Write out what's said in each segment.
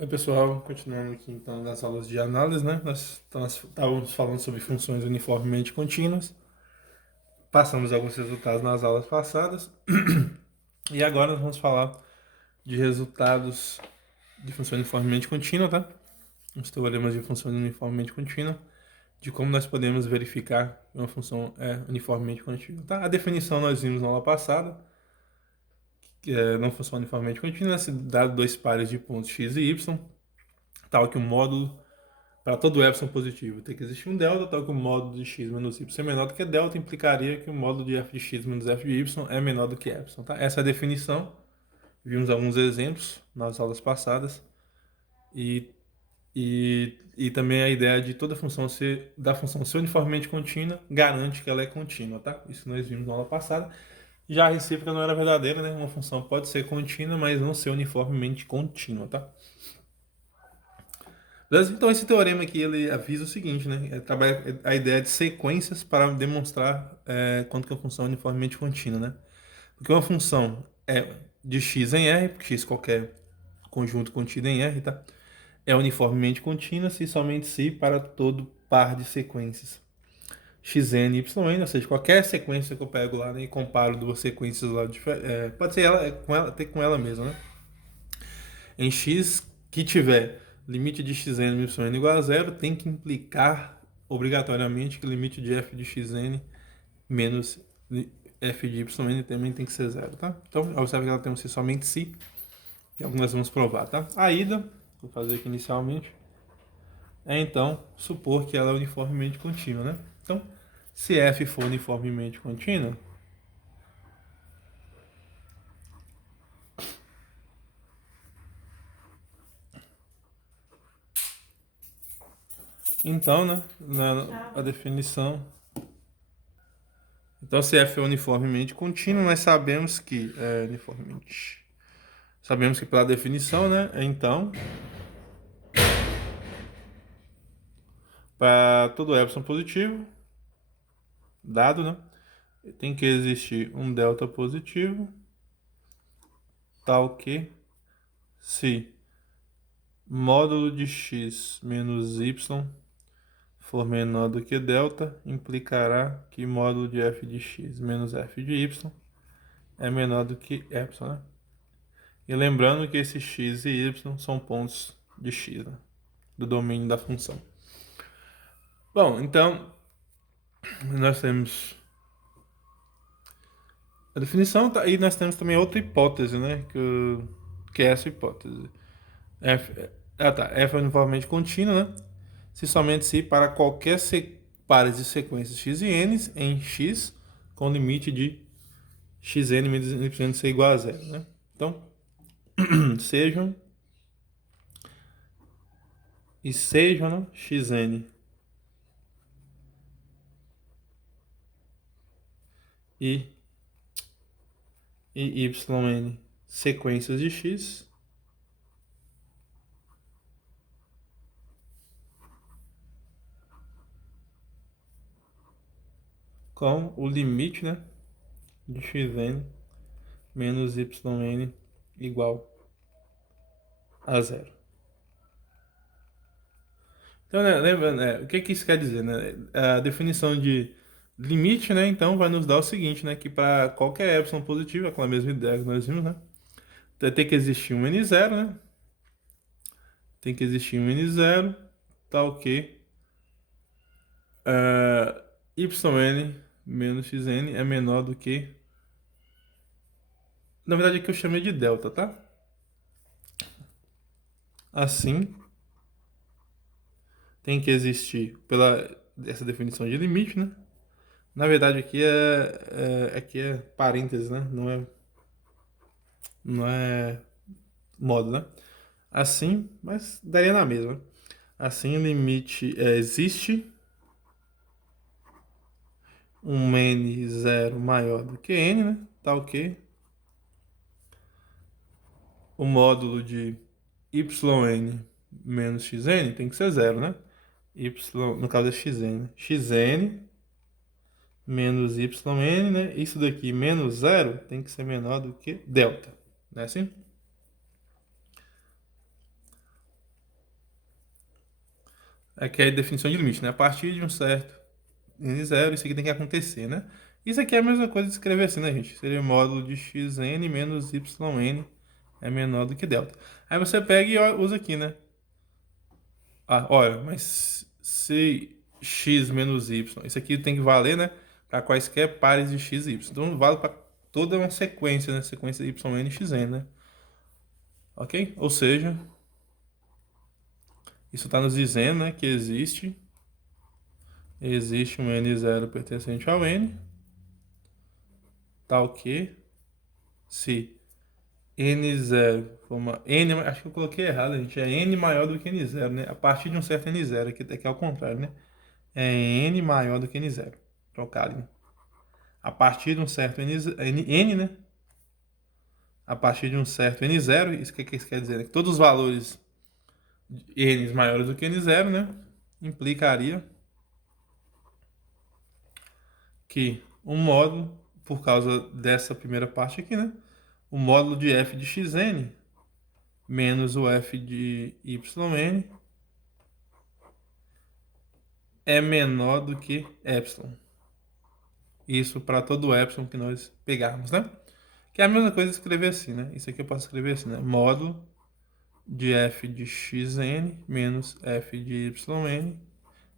Oi, pessoal, continuando aqui então nas aulas de análise, né? Nós estávamos falando sobre funções uniformemente contínuas, passamos alguns resultados nas aulas passadas, e agora nós vamos falar de resultados de função uniformemente contínua, tá? Os teoremas de função uniformemente contínua, de como nós podemos verificar que uma função é uniformemente contínua, tá? A definição nós vimos na aula passada, que é uma função uniformemente contínua, se dado dois pares de pontos x e y, tal que o módulo para todo epsilon positivo, tem que existir um delta, tal que o módulo de x menos y é menor do que delta, implicaria que o módulo de f de x menos f de y é menor do que epsilon. Tá? Essa é a definição. Vimos alguns exemplos nas aulas passadas. E também a ideia de toda função ser, da função ser uniformemente contínua, garante que ela é contínua. Tá? Isso nós vimos na aula passada. Já a recíproca não era verdadeira, né? Uma função pode ser contínua, mas não ser uniformemente contínua. Tá? Beleza? Então esse teorema aqui ele avisa o seguinte, né? Trabalha a ideia de sequências para demonstrar quanto que a função é uniformemente contínua, né? Porque uma função é de x em R, porque x qualquer conjunto contido em R, tá? É uniformemente contínua se somente se para todo par de sequências xn e yn, ou seja, qualquer sequência que eu pego lá, né, e comparo duas sequências lá, pode ser ela, com ela, até com ela mesma, né? Em x que tiver limite de xn e yn igual a zero, tem que implicar obrigatoriamente que o limite de f de xn menos f de yn também tem que ser zero, tá? Então, observe que ela tem que ser somente se, que é o que nós vamos provar, tá? A ida, vou fazer aqui inicialmente, é então supor que ela é uniformemente contínua, né? Então, se f for uniformemente contínua, então, né, a definição. Então, se f é uniformemente contínuo, nós sabemos que é uniformemente. Sabemos que pela definição, né? Então, para todo epsilon positivo, dado, né? Tem que existir um delta positivo, tal que se módulo de x menos y for menor do que delta, implicará que módulo de f de x menos f de y é menor do que epsilon, né? E lembrando que esses x e y são pontos de x, né? Do domínio da função. Bom, então, nós temos a definição, tá, e nós temos também outra hipótese, né? Que é essa hipótese. F é uniformemente contínua, né? Se somente se para qualquer pares de sequências x e n em x com limite de xn menos y ser igual a zero, né? Então, sejam né, xn e yn sequências de x com o limite, né, de xn menos yn igual a zero. Então, né, lembrando, o que isso quer dizer, né? A definição de limite, né, então vai nos dar o seguinte, né, que para qualquer epsilon positivo, aquela mesma ideia que nós vimos, né, tem que existir um n0, né? Tem que existir um n0, tal que yn menos xn é menor do que... Na verdade, aqui eu chamei de delta, tá? Assim, tem que existir, pela essa definição de limite, né? Na verdade, aqui é parênteses, né? Não é modo, né? Assim, mas daria na mesma. Assim, o limite existe um n0 maior do que n, né? Tal que o módulo de yn menos xn tem que ser zero, né? Y, no caso é xn. Xn menos yn, né? Isso daqui menos zero tem que ser menor do que delta, não é assim? Aqui é a definição de limite, né? A partir de um certo n0, isso aqui tem que acontecer, né? Isso aqui é a mesma coisa de escrever assim, né, gente? Seria o módulo de xn menos yn é menor do que delta. Aí você pega e usa aqui, né? Ah, olha, mas se x menos y, isso aqui tem que valer, né? Para quaisquer pares de x e y. Então vale para toda uma sequência, né? Sequência yn e xn, né? Ok? Ou seja, isso está nos dizendo, né, que existe um n0 pertencente ao n, tal que se n0 for uma n, acho que eu coloquei errado, gente, é n maior do que n0, né? A partir de um certo n0, aqui é ao contrário, né? É n maior do que n0. Trocar ali, né? A partir de um certo n, né? A partir de um certo n0, isso que isso quer dizer? Né? Que todos os valores n maiores do que n0, né? Implicaria que um módulo, por causa dessa primeira parte aqui, né? O módulo de f de xn menos o f de yn é menor do que epsilon. Isso para todo epsilon que nós pegarmos, né? Que é a mesma coisa escrever assim, né? Isso aqui eu posso escrever assim, né? Módulo de f de xn menos f de yn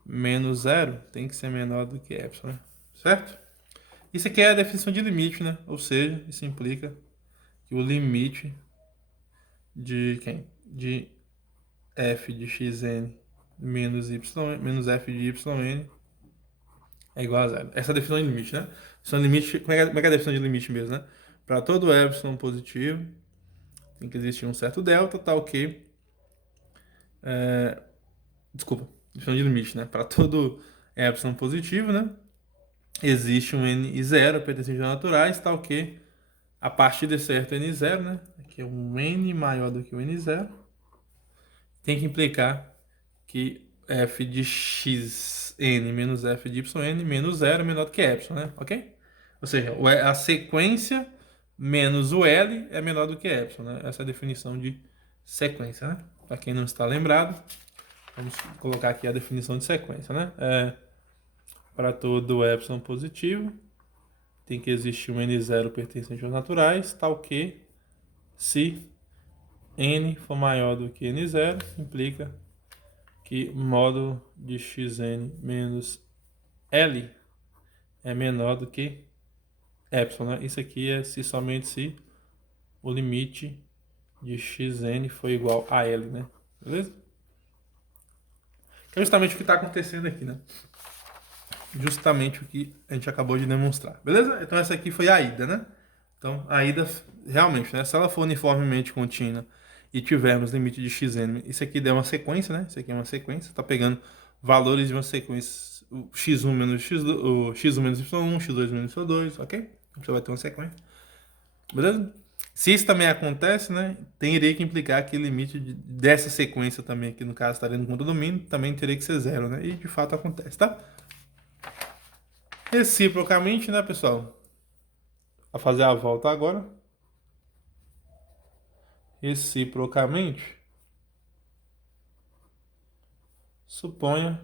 menos zero tem que ser menor do que epsilon, né? Certo? Isso aqui é a definição de limite, né? Ou seja, isso implica que o limite de quem? De f de xn menos menos f de yn é igual a zero. Essa é a definição de limite, né? Definição de limite, como é que é a definição de limite mesmo, né? Para todo epsilon positivo, tem que existir um certo delta, tal que... desculpa, definição de limite, né? Para todo epsilon positivo, né? Existe um n0 pertencente a naturais, tal que a partir de certo n0, né? Aqui é um n maior do que o n0, tem que implicar que f de xn menos f de yn menos zero é menor do que epsilon, né? Ok? Ou seja, a sequência menos o L é menor do que epsilon, né? Essa é a definição de sequência, né? Para quem não está lembrado, vamos colocar aqui a definição de sequência, né? Para todo epsilon positivo, tem que existir um n0 pertencente aos naturais, tal que se n for maior do que n0, implica que módulo de xn menos L é menor do que epsilon, né? Isso aqui é se somente se o limite de xn for igual a L, né? Beleza? Que é justamente o que está acontecendo aqui, né? Justamente o que a gente acabou de demonstrar. Beleza? Então essa aqui foi a ida, né? Então a ida, realmente, né? Se ela for uniformemente contínua e tivermos limite de xn, isso aqui der uma sequência, né? Isso aqui é uma sequência, está pegando valores de uma sequência, o x1 menos x2, o x1 menos y1, x2 menos y2, ok? Você vai ter uma sequência. Beleza? Se isso também acontece, né? Teria que implicar que o limite dessa sequência também, que no caso estaria no contradomínio, também teria que ser zero, né? E de fato acontece, tá? Reciprocamente, né, pessoal? A fazer a volta agora. Reciprocamente, suponha.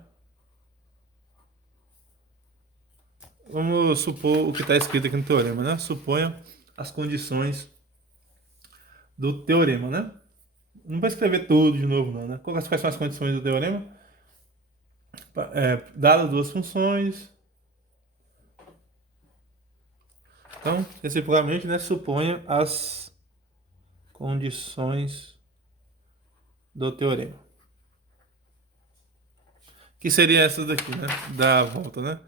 Vamos supor o que está escrito aqui no teorema, né? Suponha as condições do teorema, né? Não vai escrever tudo de novo, não, né? Quais são as condições do teorema? Dadas duas funções. Então, reciprocamente, né? Suponha as condições do teorema. Que seria essas daqui, né? Da volta, né?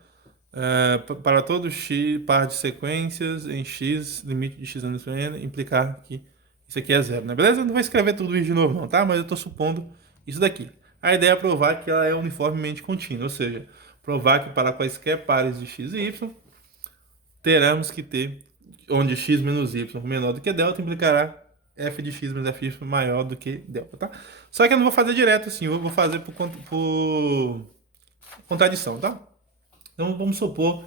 Para todo x, par de sequências em x, limite de x menos n, implicar que isso aqui é zero, né? Beleza? Não vai escrever tudo isso de novo, não, tá? Mas eu estou supondo isso daqui. A ideia é provar que ela é uniformemente contínua, ou seja, provar que para quaisquer pares de x e y, teremos que ter, onde x menos y menor do que delta, implicará f de x menos f de y maior do que delta, tá? Só que eu não vou fazer direto assim, eu vou fazer por contradição, tá? Então vamos supor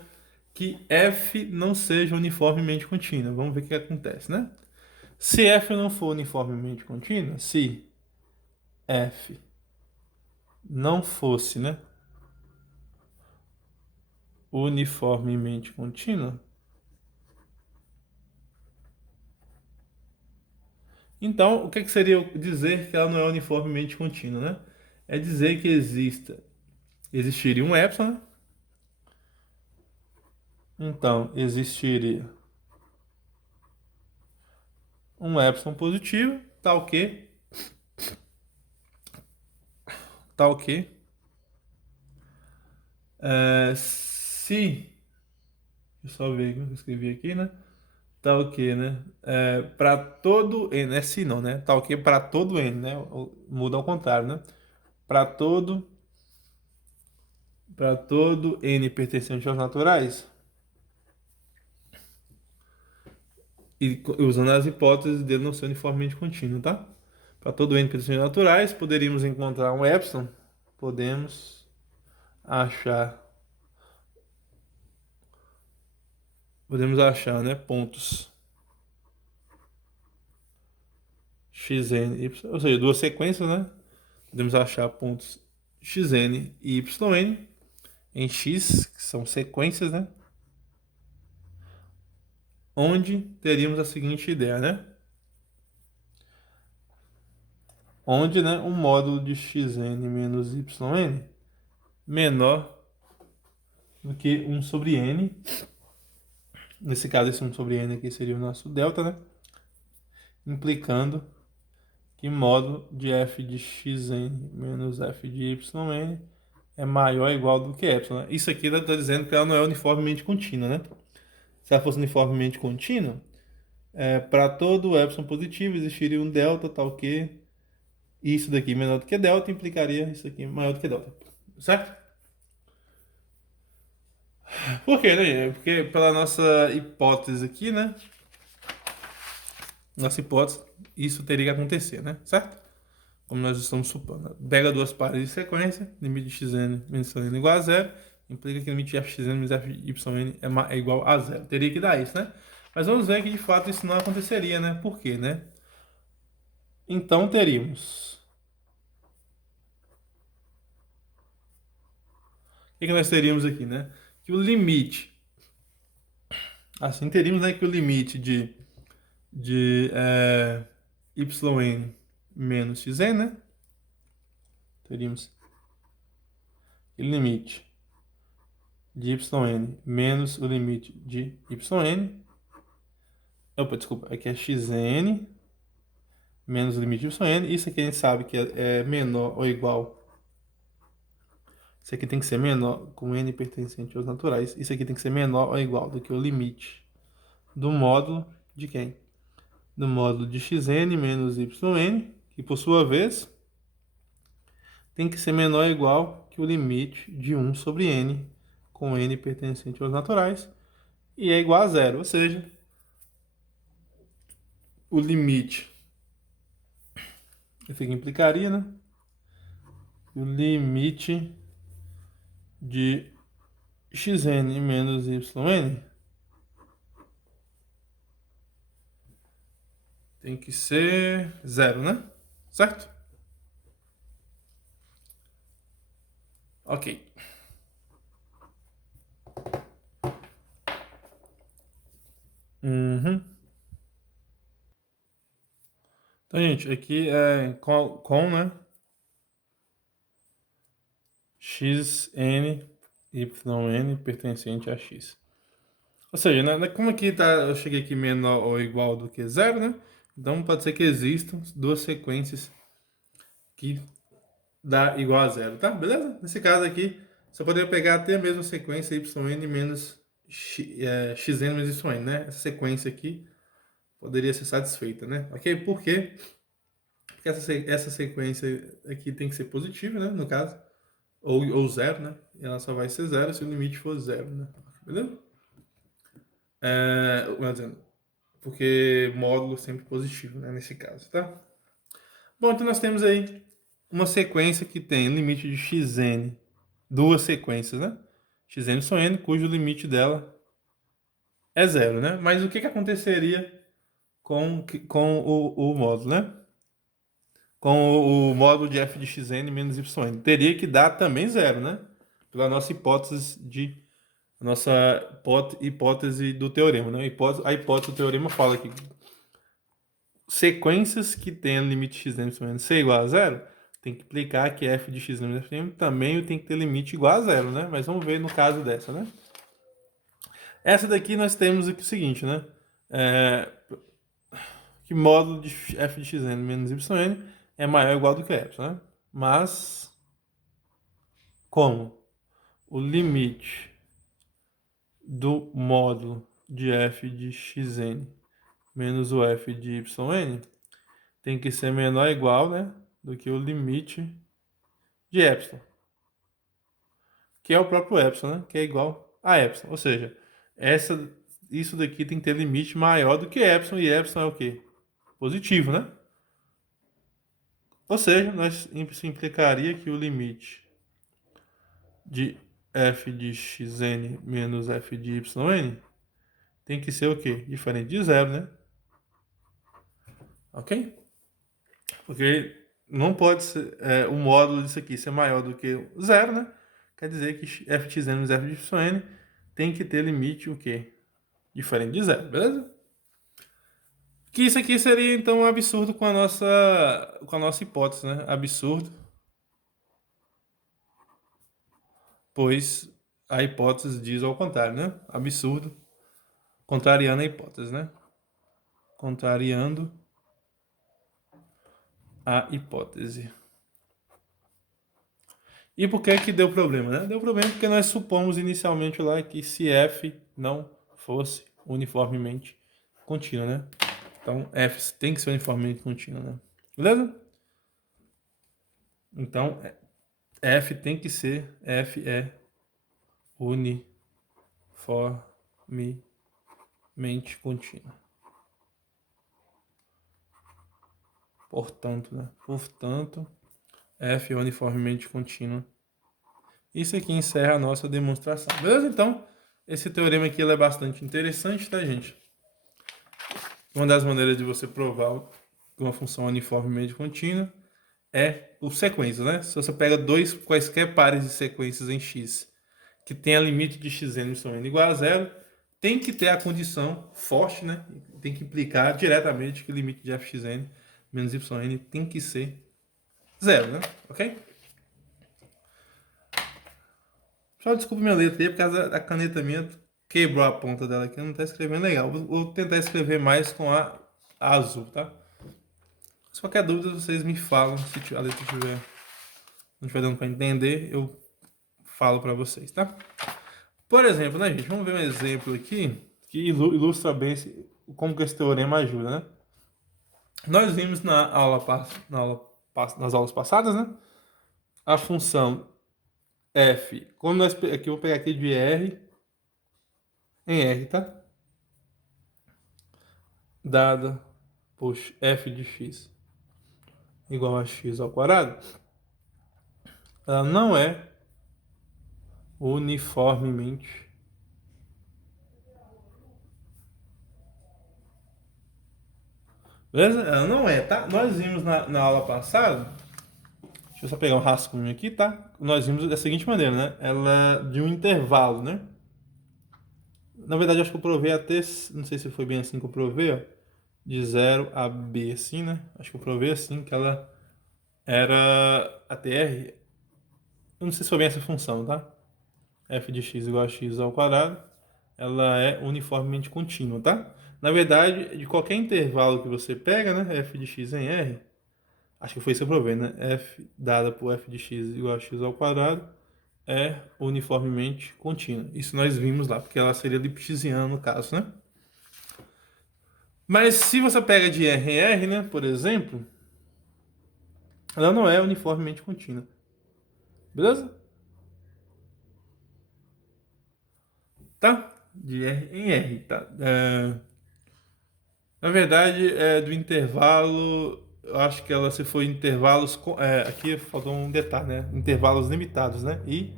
que f não seja uniformemente contínua. Vamos ver o que acontece, né? Se f não for uniformemente contínua, se f não fosse, né, uniformemente contínua, então o que seria dizer que ela não é uniformemente contínua, né? É dizer que existiria um epsilon, né? Então existiria um epsilon positivo, tal que, se, deixa eu só ver o que eu escrevi aqui, né? Tal que, né? Para todo n, é se não, né? Tal que para todo n, né? Muda ao contrário, né? Para todo, para todo n pertencente aos naturais, e usando as hipóteses dele não ser uniformemente contínuo, tá? Para todo n pertencente aos naturais, poderíamos encontrar um epsilon, podemos achar, né? Pontos xn, y, ou seja, duas sequências, né? Podemos achar pontos xn e yn em x, que são sequências, né? Onde teríamos a seguinte ideia, né? Onde, né, um módulo de xn menos yn menor do que 1 sobre n. Nesse caso, esse 1 sobre n aqui seria o nosso delta, né? Implicando que módulo de f de xn menos f de yn é maior ou igual do que epsilon, né? Isso aqui está dizendo que ela não é uniformemente contínua, né? Se ela fosse uniformemente contínua, para todo epsilon positivo existiria um delta tal que isso daqui menor do que delta implicaria isso aqui maior do que delta, certo? Por quê, né? Porque pela nossa hipótese aqui, né? Nossa hipótese, isso teria que acontecer, né? Certo? Como nós estamos supondo. Pega duas pares de sequência, limite de xn menos yn igual a zero, implica que o limite de fxn menos fyn é igual a zero. Teria que dar isso, né? Mas vamos ver que de fato isso não aconteceria, né? Por quê, né? Então teríamos. O que nós teríamos aqui, né? Que o limite. Assim teríamos, né, que o limite de yn menos xn, né? Teríamos o limite de yn menos o limite de yn. Opa, desculpa, aqui é xn menos o limite de yn. Isso aqui a gente sabe que é menor ou igual. Isso aqui tem que ser menor com n pertencente aos naturais. Isso aqui tem que ser menor ou igual do que o limite do módulo de quem? Do módulo de xn menos yn, que por sua vez tem que ser menor ou igual que o limite de 1 sobre n, com n pertencente aos naturais, e é igual a zero, ou seja, o limite, isso aqui implicaria, né? O limite de xn menos yn tem que ser zero, né? Certo? Ok. Uhum. Então, gente, aqui é né? xn, yn pertencente a x. Ou seja, né, como aqui tá, eu cheguei aqui menor ou igual do que zero, né? Então pode ser que existam duas sequências que dá igual a zero, tá? Beleza? Nesse caso aqui, você poderia pegar até a mesma sequência yn menos xn menos yn, né? Essa sequência aqui poderia ser satisfeita, né? Ok? Por quê? Porque essa sequência aqui tem que ser positiva, né? No caso, ou zero, né? E ela só vai ser zero se o limite for zero, né? Beleza? Porque módulo sempre positivo, né? Nesse caso, tá? Bom, então nós temos aí uma sequência que tem limite de xn, duas sequências, né? Xn são n, cujo limite dela é zero, né? Mas o que aconteceria com o módulo, né? com o módulo de f de xn menos yn. Teria que dar também zero, né? Pela nossa hipótese hipótese do teorema, né? A hipótese do teorema fala que sequências que tenham limite x menos ser igual a zero, tem que implicar que f de x menos fm também tem que ter limite igual a zero, né? Mas vamos ver no caso dessa, né? Essa daqui nós temos aqui o seguinte, né? Que módulo de f de xn menos yn é maior ou igual do que epsilon, né? Mas, como o limite do módulo de f de xn menos o f de yn tem que ser menor ou igual, né, do que o limite de epsilon, que é o próprio epsilon, né, que é igual a epsilon. Ou seja, isso daqui tem que ter limite maior do que epsilon, e epsilon é o quê? Positivo, né? Ou seja, isso implicaria que o limite de f de xn menos f de yn tem que ser o quê? Diferente de zero, né? Ok? Porque não pode ser o módulo disso aqui ser maior do que zero, né? Quer dizer que f de xn menos f de yn tem que ter limite o quê? Diferente de zero, beleza? Que isso aqui seria então um absurdo com a nossa hipótese, né? Absurdo, pois a hipótese diz ao contrário, né? Absurdo, contrariando a hipótese, né? Contrariando a hipótese. E por que deu problema, né? Deu problema porque nós supomos inicialmente lá que se f não fosse uniformemente contínua, né? Então, f tem que ser uniformemente contínua, né? Beleza? Então, f tem que ser, f é uniformemente contínua. Portanto, né? Portanto, f é uniformemente contínua. Isso aqui encerra a nossa demonstração. Beleza? Então, esse teorema aqui é bastante interessante, tá, gente? Uma das maneiras de você provar que uma função uniformemente contínua é por sequências, né? Se você pega quaisquer pares de sequências em x que tenha limite de xn e yn igual a zero, tem que ter a condição forte, né? Tem que implicar diretamente que o limite de fxn menos yn tem que ser zero, né? Ok? Só desculpa minha letra aí, por causa da caneta minha quebrou a ponta dela aqui, não está escrevendo legal. Vou tentar escrever mais com a azul, tá? Se qualquer dúvida, vocês me falam. Se a letra não estiver dando para entender, eu falo para vocês, tá? Por exemplo, né, gente? Vamos ver um exemplo aqui que ilustra bem como que esse teorema ajuda, né? Nós vimos nas aulas passadas, né? A função f, aqui eu vou pegar aqui de r em r, tá? Dada por f de x igual a x ao quadrado, ela não é uniformemente beleza? Ela não é, tá? Nós vimos na aula passada, deixa eu só pegar um rascunho aqui, tá? Nós vimos da seguinte maneira, né? Ela de um intervalo, né? Na verdade, acho que eu provei até, não sei se foi bem assim que eu provei, ó, de 0 a b, assim, né? Acho que eu provei assim, que ela era até r. Eu não sei se foi bem essa função, tá? F de x igual a x ao quadrado, ela é uniformemente contínua, tá? Na verdade, de qualquer intervalo que você pega, né? F de x em r, acho que foi isso que eu provei, né? F dada por f de x igual a x ao quadrado é uniformemente contínua. Isso nós vimos lá, porque ela seria lipschitziana no caso, né? Mas se você pega de r em r, né, por exemplo, ela não é uniformemente contínua. Beleza? Tá? De r em r, tá? Na verdade, do intervalo, eu acho que ela se for intervalos, aqui faltou um detalhe, né? Intervalos limitados, né? E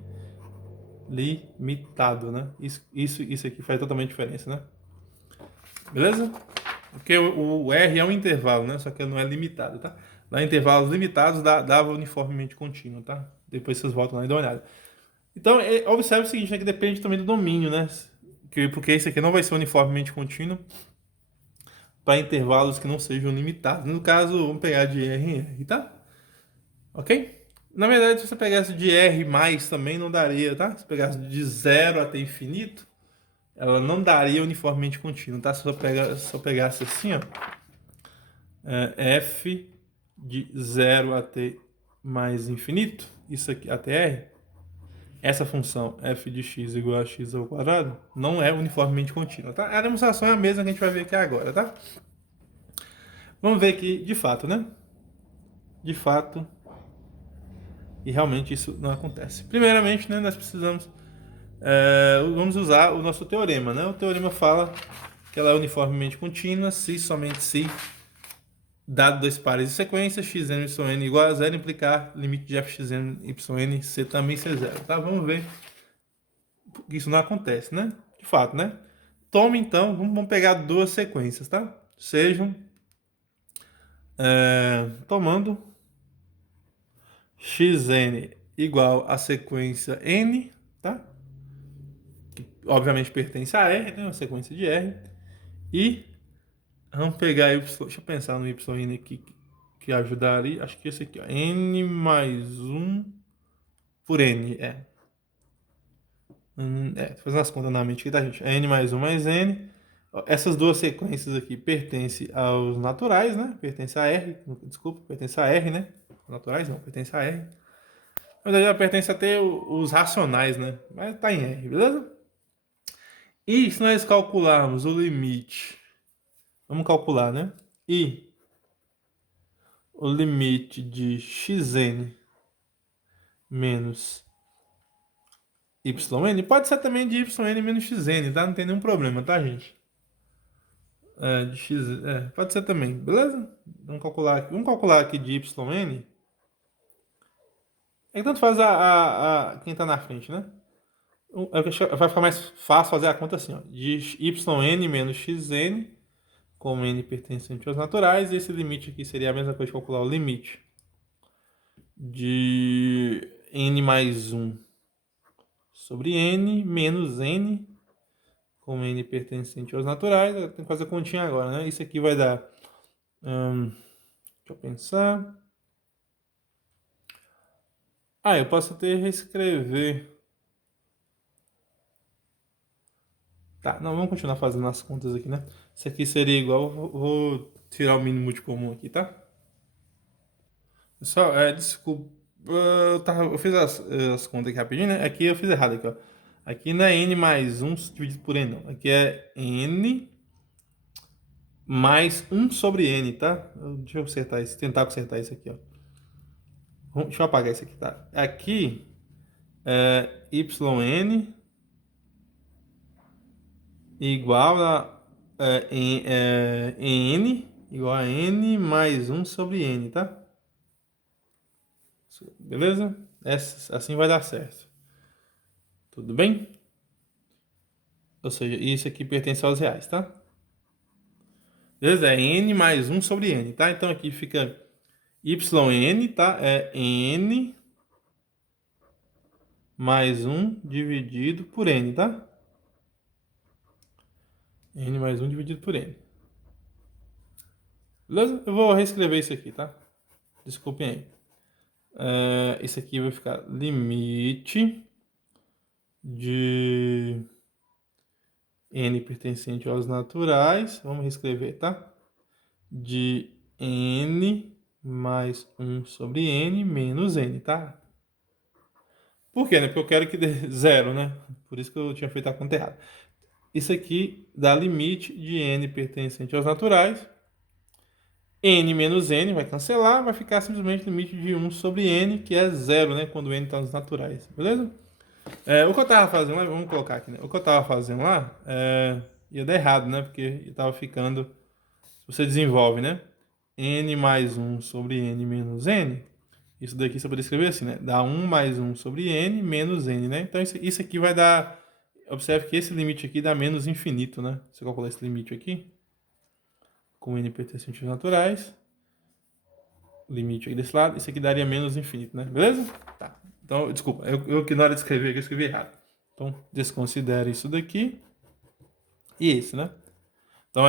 limitado, né? Isso aqui faz totalmente diferença, né? Beleza? Porque o R é um intervalo, né? Só que ele não é limitado, tá? lá em intervalos limitados dava uniformemente contínuo, tá? Depois vocês voltam lá e dão uma olhada. Então, observe o seguinte, né, que depende também do domínio, né? Porque isso aqui não vai ser uniformemente contínuo para intervalos que não sejam limitados. No caso, vamos pegar de R em R, tá? Ok? Na verdade, se você pegasse de R mais também não daria, tá? Se pegasse de zero até infinito, ela não daria uniformemente contínuo, tá? Se eu pegasse assim, ó, f de zero até mais infinito, isso aqui até R, essa função f de x igual a x ao quadrado não é uniformemente contínua, tá? A demonstração é a mesma que a gente vai ver aqui agora, tá? Vamos ver aqui de fato, né? De fato, e realmente isso não acontece. Primeiramente, né, nós precisamos vamos usar o nosso teorema, né? O teorema fala que ela é uniformemente contínua se somente se dado dois pares de sequência, xn e yn igual a zero, implicar limite de fxn yn ser também ser zero, tá? Vamos ver que isso não acontece, né? De fato, né? Tome então, vamos pegar duas sequências, tá? Sejam tomando xn igual a sequência n, tá? Que obviamente pertence a R, né? Uma sequência de R. E vamos pegar y, deixa eu pensar no yn aqui que ajudaria. Acho que esse aqui, ó, n mais 1 por n, fazendo as contas na mente aqui, tá, gente? N mais 1 mais N. Essas duas sequências aqui pertencem aos naturais, né? Pertence a R, desculpa, pertence a R, né? Naturais não, pertence a R. Na verdade, ela pertence até os racionais, né? Mas tá em R, beleza? E se nós calcularmos o limite, vamos calcular, né? E o limite de xn menos yn, pode ser também de yn menos xn, tá? Não tem nenhum problema, tá, gente? De x, pode ser também, beleza? Vamos calcular aqui de yn. É que tanto faz quem tá na frente, né? Vai ficar mais fácil fazer a conta assim, ó. De yn menos xn, como n pertencente aos naturais, esse limite aqui seria a mesma coisa de calcular o limite de n mais 1 sobre n menos n, como n pertencente aos naturais. Eu tenho que fazer a continha agora, né? Isso aqui vai dar... deixa eu pensar... eu posso até reescrever. Tá, não, vamos continuar fazendo as contas aqui, né? Isso aqui seria igual, vou tirar o mínimo de comum aqui, tá? Só, desculpa, eu fiz as contas aqui rapidinho, né? Aqui eu fiz errado aqui, ó. Aqui não é n mais 1 dividido por n, não. Aqui é n mais 1 sobre n, tá? Deixa eu acertar isso, tentar consertar isso aqui, ó. Deixa eu apagar isso aqui, tá? Aqui é yn igual a n igual a n mais 1 sobre n, tá? Beleza? Assim vai dar certo. Tudo bem? Ou seja, isso aqui pertence aos reais, tá? Beleza? É n mais 1 sobre n, tá? Então aqui fica yn, tá? É n mais 1 dividido por n, tá? N mais 1 dividido por n. Beleza? Eu vou reescrever isso aqui, tá? Desculpem aí. Isso aqui vai ficar limite de n pertencente aos naturais. Vamos reescrever, tá? De n mais 1 sobre n menos n, tá? Por quê, né? Porque eu quero que dê zero, né? Por isso que eu tinha feito a conta errada. Isso aqui dá limite de n pertencente aos naturais. N menos n vai cancelar, vai ficar simplesmente limite de 1 sobre n, que é zero, né? Quando n está nos naturais, beleza? O que eu tava fazendo lá, vamos colocar aqui, né? O que eu tava fazendo lá, ia dar errado, né? Porque tava ficando, você desenvolve, né? N mais 1 sobre n menos n, isso daqui você pode escrever assim, né? Dá 1 mais 1 sobre n menos n, né? Então isso aqui vai dar, observe que esse limite aqui dá menos infinito, né? Se eu calcular esse limite aqui, com n pertencentes naturais, limite aqui desse lado, isso aqui daria menos infinito, né? Beleza? Tá. Então, desculpa, eu que na hora de escrever aqui eu escrevi errado. Então, desconsidere isso daqui e esse, né? Então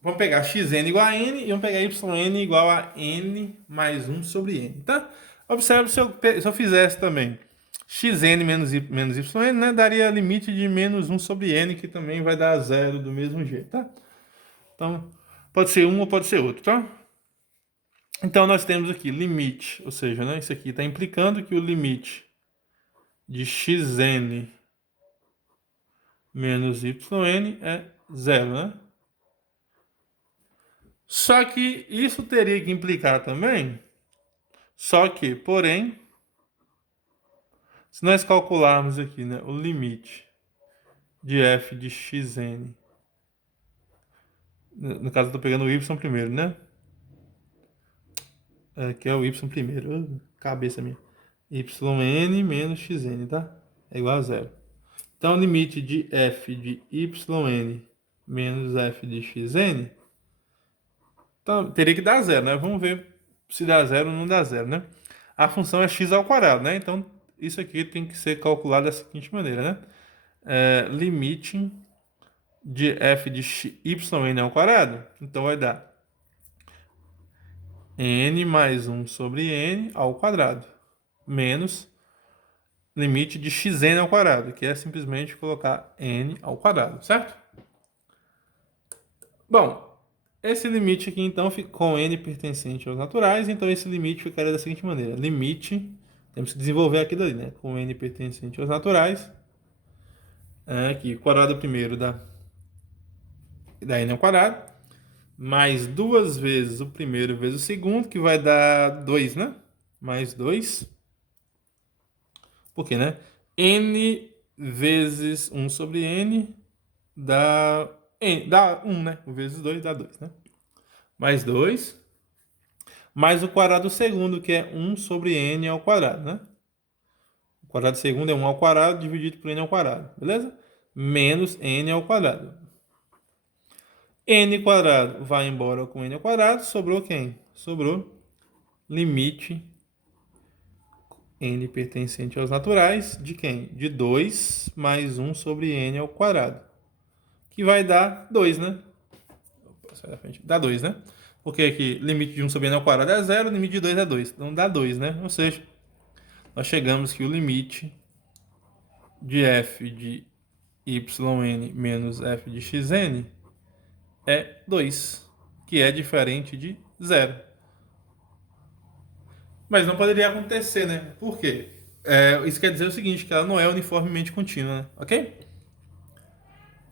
vamos pegar xn igual a n e vamos pegar yn igual a n mais 1 sobre n, tá? Observe se eu fizesse também xn menos yn, né? Daria limite de menos 1 sobre n, que também vai dar zero do mesmo jeito, tá? Então, pode ser um ou pode ser outro, tá? Então, nós temos aqui limite, ou seja, né, isso aqui está implicando que o limite de xn menos yn é zero, né? Só que isso teria que implicar também, porém, se nós calcularmos aqui, né, o limite de f de xn, no caso eu estou pegando o y primeiro, né? Que é o y primeiro, cabeça minha. Yn menos xn, tá? É igual a zero. Então, o limite de f de yn menos f de xn, então, teria que dar zero, né? Vamos ver se dá zero ou não dá zero, né? A função é x ao quadrado, né? Então, isso aqui tem que ser calculado da seguinte maneira, né? Limite de f de yn ao quadrado, então vai dar n mais 1 sobre n ao quadrado, menos limite de xn ao quadrado, que é simplesmente colocar n ao quadrado, certo? Bom, esse limite aqui, então, com n pertencente aos naturais, então esse limite ficaria da seguinte maneira. Limite, temos que desenvolver aquilo ali, né? Com n pertencente aos naturais, aqui, quadrado primeiro da n ao quadrado, mais duas vezes o primeiro vezes o segundo, que vai dar 2, né? Mais 2. Por quê, né? N vezes 1 sobre n dá 1, né? 1 vezes 2 dá 2, né? Mais 2. Mais o quadrado segundo, que é 1 sobre n ao quadrado, né? O quadrado segundo é 1 ao quadrado dividido por n ao quadrado, beleza? Menos n ao quadrado. N quadrado vai embora com n ao quadrado, sobrou quem? Sobrou limite n pertencente aos naturais de quem? De 2 mais 1 sobre n ao quadrado, que vai dar 2, né? Sai da frente. Dá 2, né? Porque aqui limite de 1 sobre n ao quadrado é 0, limite de 2 é 2. Então dá 2, né? Ou seja, nós chegamos que o limite de f de yn menos f de xn é 2, que é diferente de 0. Mas não poderia acontecer, né? Por quê? Isso quer dizer o seguinte, que ela não é uniformemente contínua, né? Ok?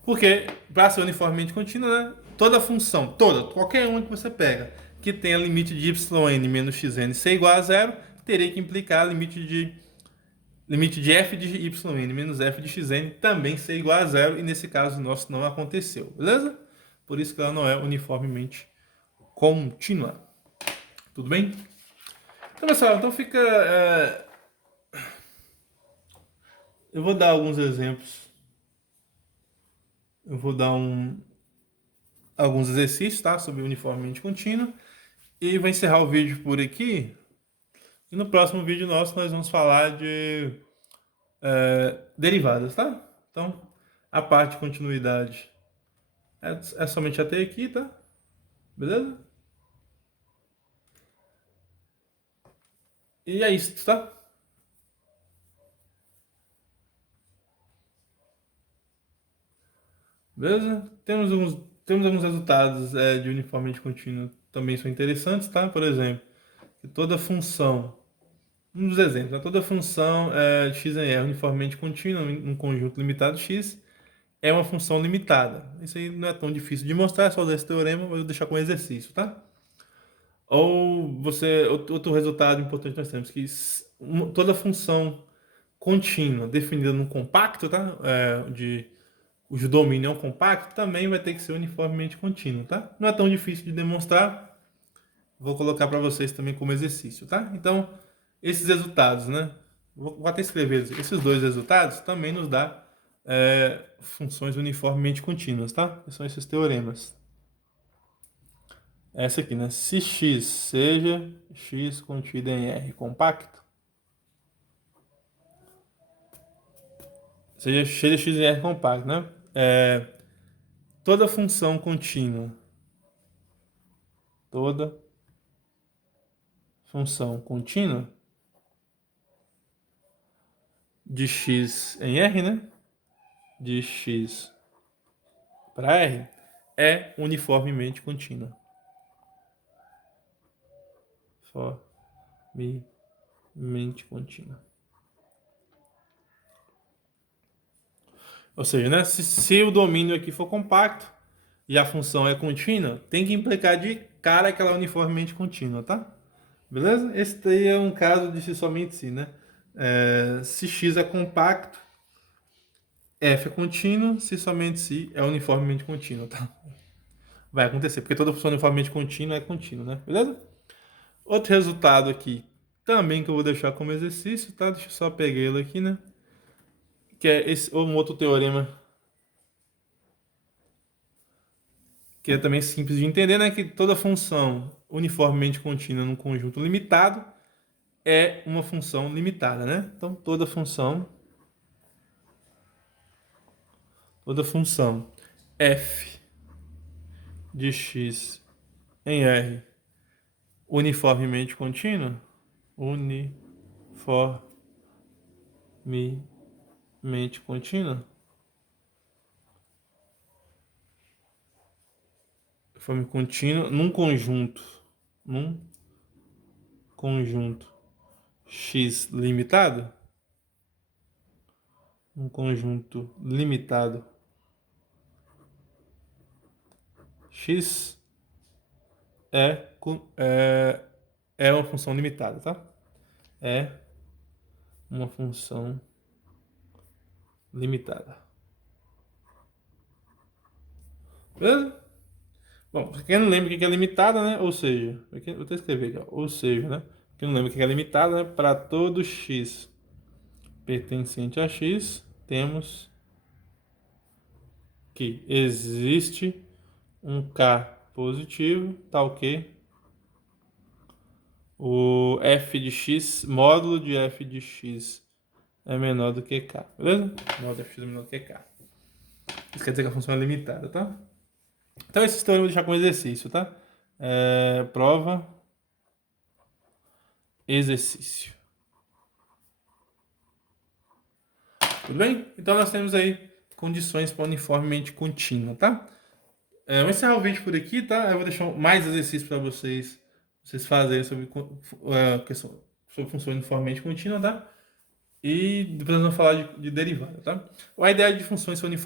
Porque, para ser uniformemente contínua, né? Toda função, qualquer uma que você pega, que tenha limite de yn menos xn ser igual a 0, teria que implicar limite de f de yn menos f de xn também ser igual a 0, e nesse caso nosso não aconteceu, beleza? Por isso que ela não é uniformemente contínua. Tudo bem? Então, pessoal, fica... eu vou dar alguns exemplos. Eu vou dar alguns exercícios, tá? Sobre uniformemente contínuo. E vou encerrar o vídeo por aqui. E no próximo vídeo nosso nós vamos falar de derivadas, tá? Então, a parte de continuidade é somente até aqui, tá? Beleza? E é isso, tá? Beleza? Temos alguns resultados de uniformemente contínuo também são interessantes, tá? Por exemplo, que toda função, um dos exemplos, né? Toda função de x em r uniformemente contínua num conjunto limitado x é uma função limitada. Isso aí não é tão difícil de mostrar, é só usar esse teorema, mas eu vou deixar como exercício, tá? Outro resultado importante nós temos, que toda função contínua definida num compacto, tá? Cujo domínio é um compacto, também vai ter que ser uniformemente contínuo, tá? Não é tão difícil de demonstrar, vou colocar para vocês também como exercício, tá? Então, esses resultados, né? Vou até escrever esses dois resultados, também nos dá funções uniformemente contínuas, tá? Que são esses teoremas. essa aqui, né? Se x seja x contido em R compacto, seja x em R compacto, né? Toda função contínua, toda função contínua de x em R, né? De x para R é uniformemente contínua. Uniformemente contínua. Ou seja, né, se o domínio aqui for compacto e a função é contínua, tem que implicar de cara que ela é uniformemente contínua, tá? Beleza? Esse daí é um caso de se somente se, né? Se x é compacto, f é contínuo, se somente se é uniformemente contínuo, tá? Vai acontecer, porque toda função uniformemente contínua é contínua, né? Beleza? Outro resultado aqui, também que eu vou deixar como exercício, tá? Deixa eu só pegar ele aqui, né? Que é um outro teorema que é também simples de entender, né? Que toda função uniformemente contínua num conjunto limitado é uma função limitada, né? Então, toda função f de x em R uniformemente contínua, uniformemente contínua, uniforme contínua num conjunto x limitado, um conjunto limitado x é uma função limitada, tá? É uma função limitada. Beleza? Bom, pra quem não lembra o que é limitada, né? Ou seja, vou até escrever aqui, ó. Ou seja, né? Quem não lembra o que é limitada, né? Para todo x pertencente a x, temos que existe um k positivo, tal que o f de x, módulo de f de x é menor do que k, beleza? Módulo de f de x é menor do que k. Isso quer dizer que a função é limitada, tá? Então esse teorema eu vou deixar como exercício, tá? Prova, exercício. Tudo bem? Então nós temos aí condições para uniformemente contínua, tá? Vou encerrar o vídeo por aqui, tá? Eu vou deixar mais exercícios para vocês fazerem sobre questão sobre função uniformemente contínua, tá? E depois nós vamos falar de derivada, tá? A ideia de funções uniformemente